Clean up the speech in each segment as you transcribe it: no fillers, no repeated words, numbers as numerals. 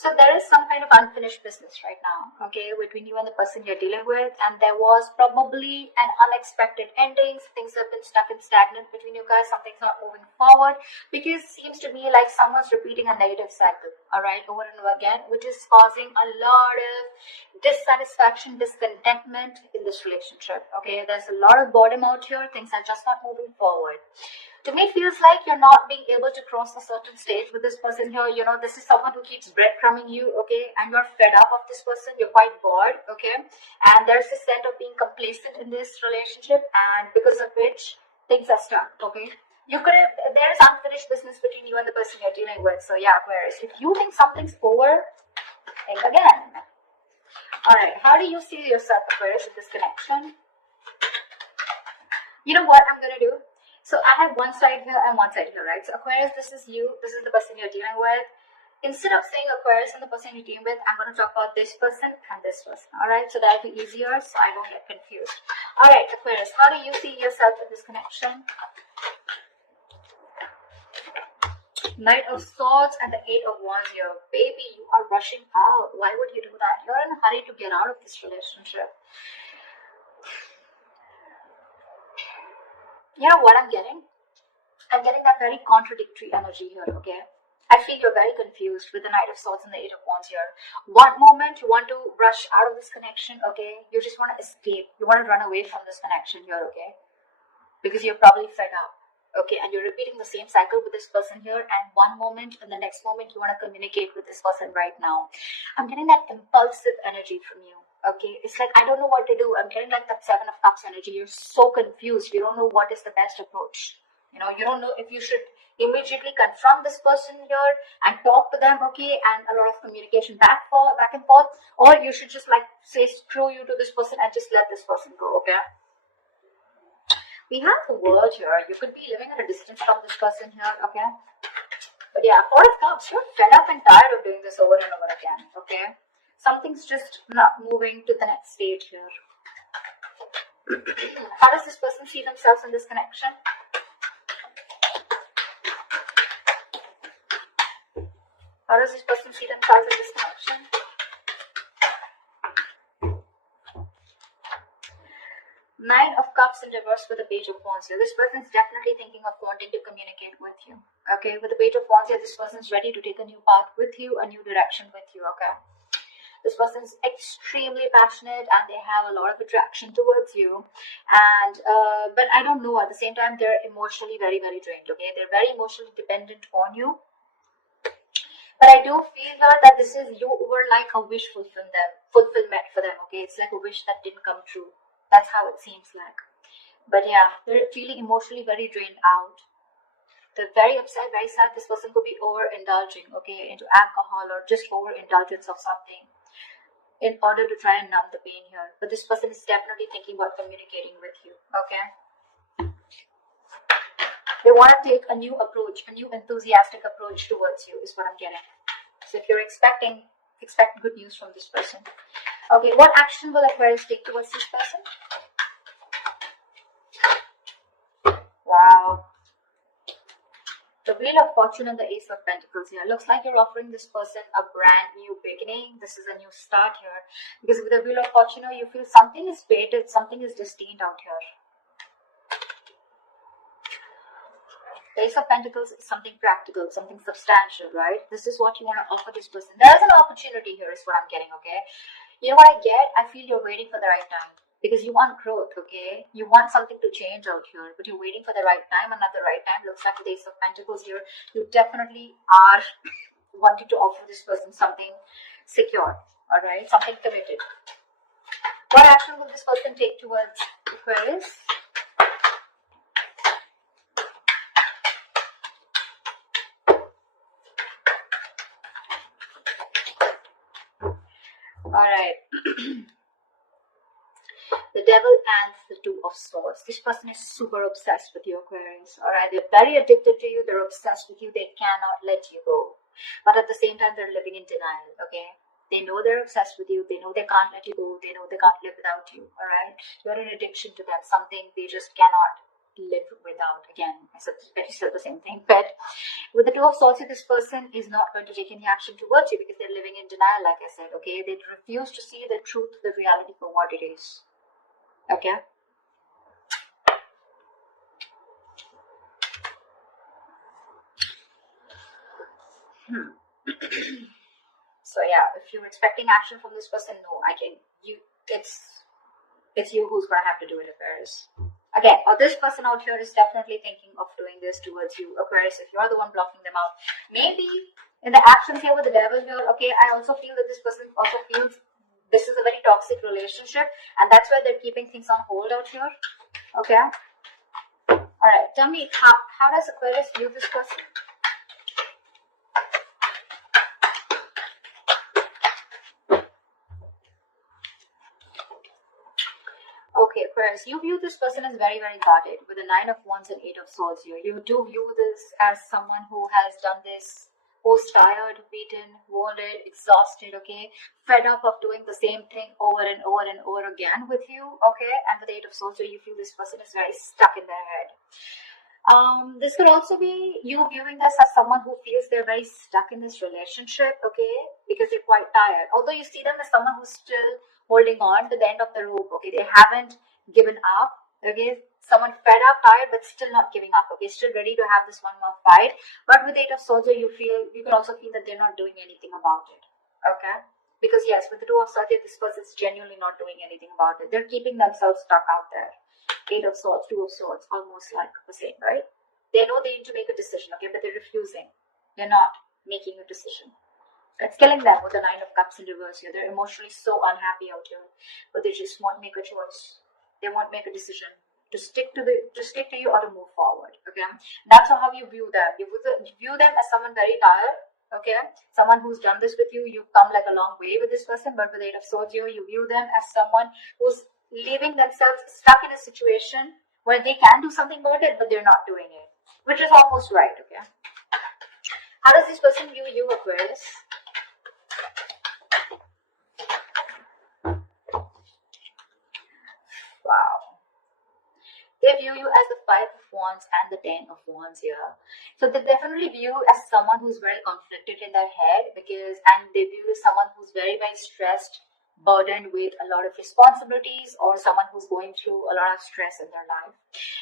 So there is some kind of unfinished business right now, okay, between you and the person you're dealing with, and there was probably an unexpected ending. Things have been stuck and stagnant between you guys. Something's not moving forward because it seems to me like someone's repeating a negative cycle, all right, over and over again, which is causing a lot of dissatisfaction, discontentment in this relationship, okay. There's a lot of boredom out here. Things are just not moving forward. To me, it feels like you're not being able to cross a certain stage with this person here. You know, this is someone who keeps breadcrumbing you, okay? And you're fed up of this person. You're quite bored, okay? And there's this sense of being complacent in this relationship, and because of which things are stuck, okay? There is unfinished business between you and the person you're dealing with. So yeah, Aquarius, if you think something's over, think again. All right, how do you see yourself, Aquarius, in this connection? You know what I'm gonna do? So I have one side here and one side here, right? So Aquarius, this is you. This is the person you're dealing with. Instead of saying Aquarius and the person you're dealing with, I'm going to talk about this person and this person. All right? So that'll be easier so I don't get confused. All right, Aquarius, how do you see yourself in this connection? Knight of Swords and the Eight of Wands here. Baby, you are rushing out. Why would you do that? You're in a hurry to get out of this relationship. You know what I'm getting? I'm getting that very contradictory energy here, okay? I feel you're very confused with the Knight of Swords and the Eight of Wands here. One moment you want to rush out of this connection, okay? You just want to escape. You want to run away from this connection here, okay? Because you're probably fed up, okay? And you're repeating the same cycle with this person here, and one moment and the next moment you want to communicate with this person right now. I'm getting that impulsive energy from you. Okay, it's like I don't know what to do. I'm getting like that Seven of Cups energy. You're so confused. You don't know what is the best approach. You know, you don't know if you should immediately confront this person here and talk to them, okay, and a lot of communication back and forth, or you should just like say screw you to this person and just let this person go, okay? We have the World here. You could be living at a distance from this person here, okay? But yeah, Four of Cups, you're fed up and tired of doing this over and over again, okay? Something's just not moving to the next stage here. How does this person see themselves in this connection? How does this person see themselves in this connection? Nine of Cups in reverse with the Page of Wands here. This person is definitely thinking of wanting to communicate with you. Okay, with the Page of Wands here, this person is ready to take a new path with you, a new direction with you, okay? This person is extremely passionate and they have a lot of attraction towards you. And but I don't know, at the same time, they're emotionally very, very drained, okay? They're very emotionally dependent on you. But I do feel that this is, you were like a wish fulfillment for them, okay? It's like a wish that didn't come true. That's how it seems like. But yeah, they're feeling emotionally very drained out. They're very upset, very sad. This person could be overindulging, okay, into alcohol or just overindulgence of something in order to try and numb the pain here. But this person is definitely thinking about communicating with you, okay? They want to take a new approach, a new enthusiastic approach towards you is what I'm getting. So if you're expect good news from this person. Okay, what action will Aquarius take towards this person? Wow. The Wheel of Fortune and the Ace of Pentacles here. Looks like you're offering this person a brand new beginning. This is a new start here. Because with the Wheel of Fortune, you feel something is fated, something is destined out here. The Ace of Pentacles is something practical, something substantial, right? This is what you want to offer this person. There's an opportunity here is what I'm getting, okay? You know what I get? I feel you're waiting for the right time. Because you want growth, okay? You want something to change out here, but you're waiting for the right time, and at the right time, looks like with the Ace of Pentacles here, you definitely are wanting to offer this person something secure, all right? Something committed. What action will this person take towards Aquarius? All right. The Devil and the Two of Swords. This person is super obsessed with you, Aquarius. All right, they're very addicted to you. They're obsessed with you. They cannot let you go. But at the same time, they're living in denial, okay? They know they're obsessed with you. They know they can't let you go. They know they can't live without you, all right? You're an addiction to them, something they just cannot live without. Again, I said the same thing. But with the Two of Swords, this person is not going to take any action towards you because they're living in denial, like I said. Okay, they refuse to see the truth, the reality for what it is. Okay. So yeah, if you're expecting action from this person, no, it's you who's gonna have to do it, Aquarius. Again, or this person out here is definitely thinking of doing this towards you, Aquarius, if you're the one blocking them out. Maybe in the actions here with the devil here, okay, I also feel that this person also feels this is a very toxic relationship, and that's why they're keeping things on hold out here. Okay. Alright, tell me, how does Aquarius view this person? Okay, Aquarius, you view this person as very, very guarded with the Nine of Wands and Eight of Swords here. You do view this as someone who has done this, who's tired, beaten, wounded, exhausted, okay, fed up of doing the same thing over and over and over again with you, okay, and with the Eight of Swords here, you feel this person is very stuck in their head. This could also be you viewing this as someone who feels they're very stuck in this relationship, okay, because they're quite tired. Although you see them as someone who's still holding on to the end of the rope, okay, they haven't given up, okay, someone fed up, tired, but still not giving up, okay, still ready to have this one more fight. But with Eight of Swords, you can also feel that they're not doing anything about it, okay, because yes, with the Two of Swords, this person's genuinely not doing anything about it. They're keeping themselves stuck out there. Eight of Swords, Two of Swords, almost like the same, right? They know they need to make a decision, okay, but they're refusing. They're not making a decision. It's killing them with the Nine of Cups in reverse here. They're emotionally so unhappy out here, but they just won't make a choice. They won't make a decision to stick to you or to move forward, okay? That's how you view them. You view them as someone very tired, okay? Someone who's done this with you. You've come like a long way with this person, but with Eight of Swords here, you view them as someone who's leaving themselves stuck in a situation where they can do something about it, but they're not doing it, which is almost right, okay? How does this person view you, Aquarius? Wow. They view you as the Five of Wands and the Ten of Wands here. So they definitely view you as someone who's very conflicted in their head, and they view you as someone who's very, very stressed, burdened with a lot of responsibilities, or someone who's going through a lot of stress in their life.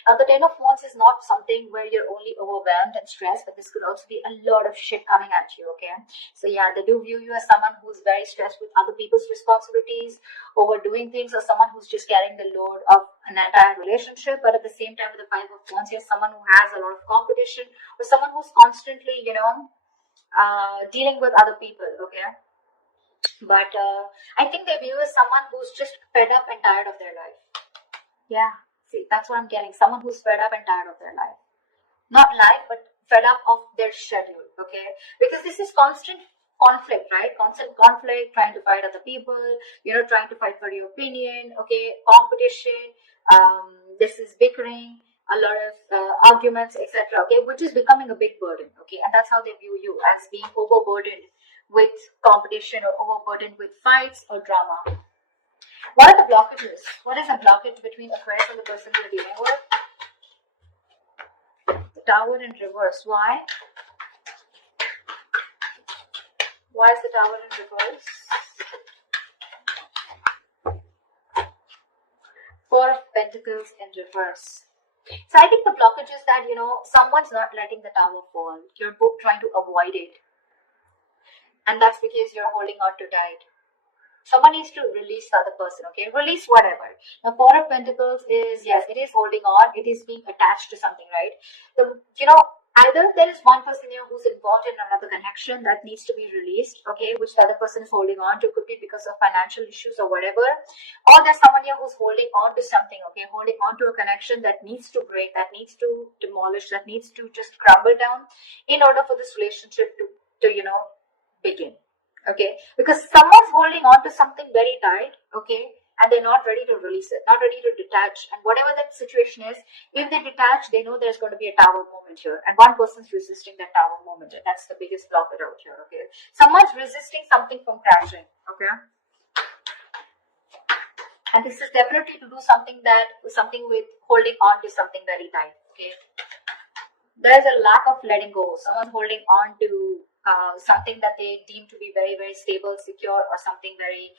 Now, the Ten of Wands is not something where you're only overwhelmed and stressed, but this could also be a lot of shit coming at you, okay? So yeah, they do view you as someone who's very stressed with other people's responsibilities, overdoing things, or someone who's just carrying the load of an entire relationship. But at the same time, with the Five of Wands, you're someone who has a lot of competition, or someone who's constantly, dealing with other people, okay? But I think they view as someone who's just fed up and tired of their life. Yeah, see, that's what I'm getting. Someone who's fed up and tired of their life. Not life, but fed up of their schedule, okay? Because this is constant conflict, right? Constant conflict, trying to fight other people, trying to fight for your opinion, okay? Competition, this is bickering, a lot of arguments, etc., okay? Which is becoming a big burden, okay? And that's how they view you, as being overburdened with competition or overburdened with fights or drama. What are the blockages? What is a blockage between Aquarius and the person you're dealing with? The Tower in reverse. Why? Why is the Tower in reverse? Four of Pentacles in reverse. So I think the blockage is that, someone's not letting the tower fall. You're both trying to avoid it. And that's because you're holding on too tight. Someone needs to release the other person, okay? Release whatever. Now, Four of Pentacles is, yes, it is holding on. It is being attached to something, right? Either there is one person here who's involved in another connection that needs to be released, okay, which the other person is holding on to. Could be because of financial issues or whatever. Or there's someone here who's holding on to something, okay, holding on to a connection that needs to break, that needs to demolish, that needs to just crumble down in order for this relationship to begin, okay? Because someone's holding on to something very tight, okay, and they're not ready to release it, not ready to detach. And whatever that situation is, if they detach, they know there's going to be a tower moment here, and one person's resisting that tower moment, and that's the biggest blocker out here, okay? Someone's resisting something from crashing, okay? And this is definitely to do something with holding on to something very tight. Okay, there's a lack of letting go. Someone's holding on to something that they deem to be very, very stable, secure, or something very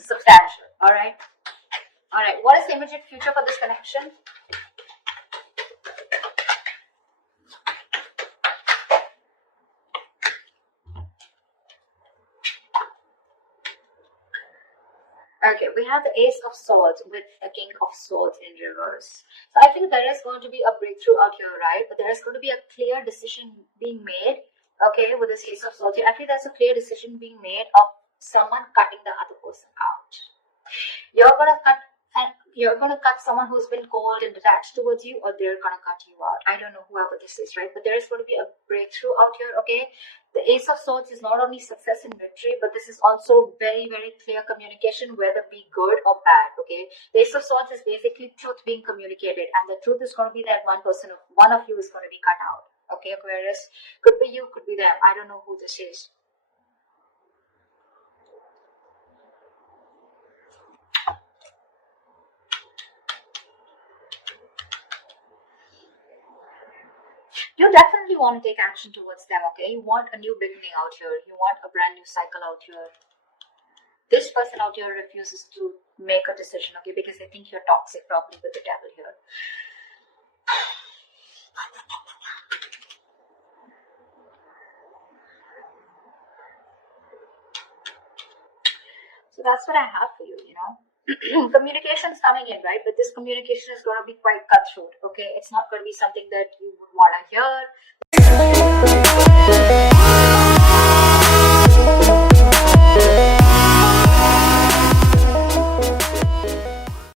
substantial. All right. What is the immediate future for this connection? Okay, we have the Ace of Swords with the King of Swords in reverse. So I think there is going to be a breakthrough out here, right? But there is going to be a clear decision being made, okay, with this Ace of Swords. I think there's a clear decision being made of someone cutting the other person out. You're gonna cut someone who's been cold and detached towards you, or they're gonna cut you out. I don't know whoever this is, right? But there is going to be a breakthrough out here, okay? The Ace of Swords is not only success and victory, but this is also very, very clear communication, whether be good or bad, okay? The Ace of Swords is basically truth being communicated, and the truth is going to be that one of you is going to be cut out, okay, Aquarius? Could be you, could be them. I don't know who this is. You definitely want to take action towards them, okay? You want a new beginning out here. You want a brand new cycle out here. This person out here refuses to make a decision, okay? Because they think you're toxic, probably with the devil here. So that's what I have for you, you know? Communication's coming in, right? But this communication is going to be quite cutthroat, okay? It's not going to be something that you would want to hear.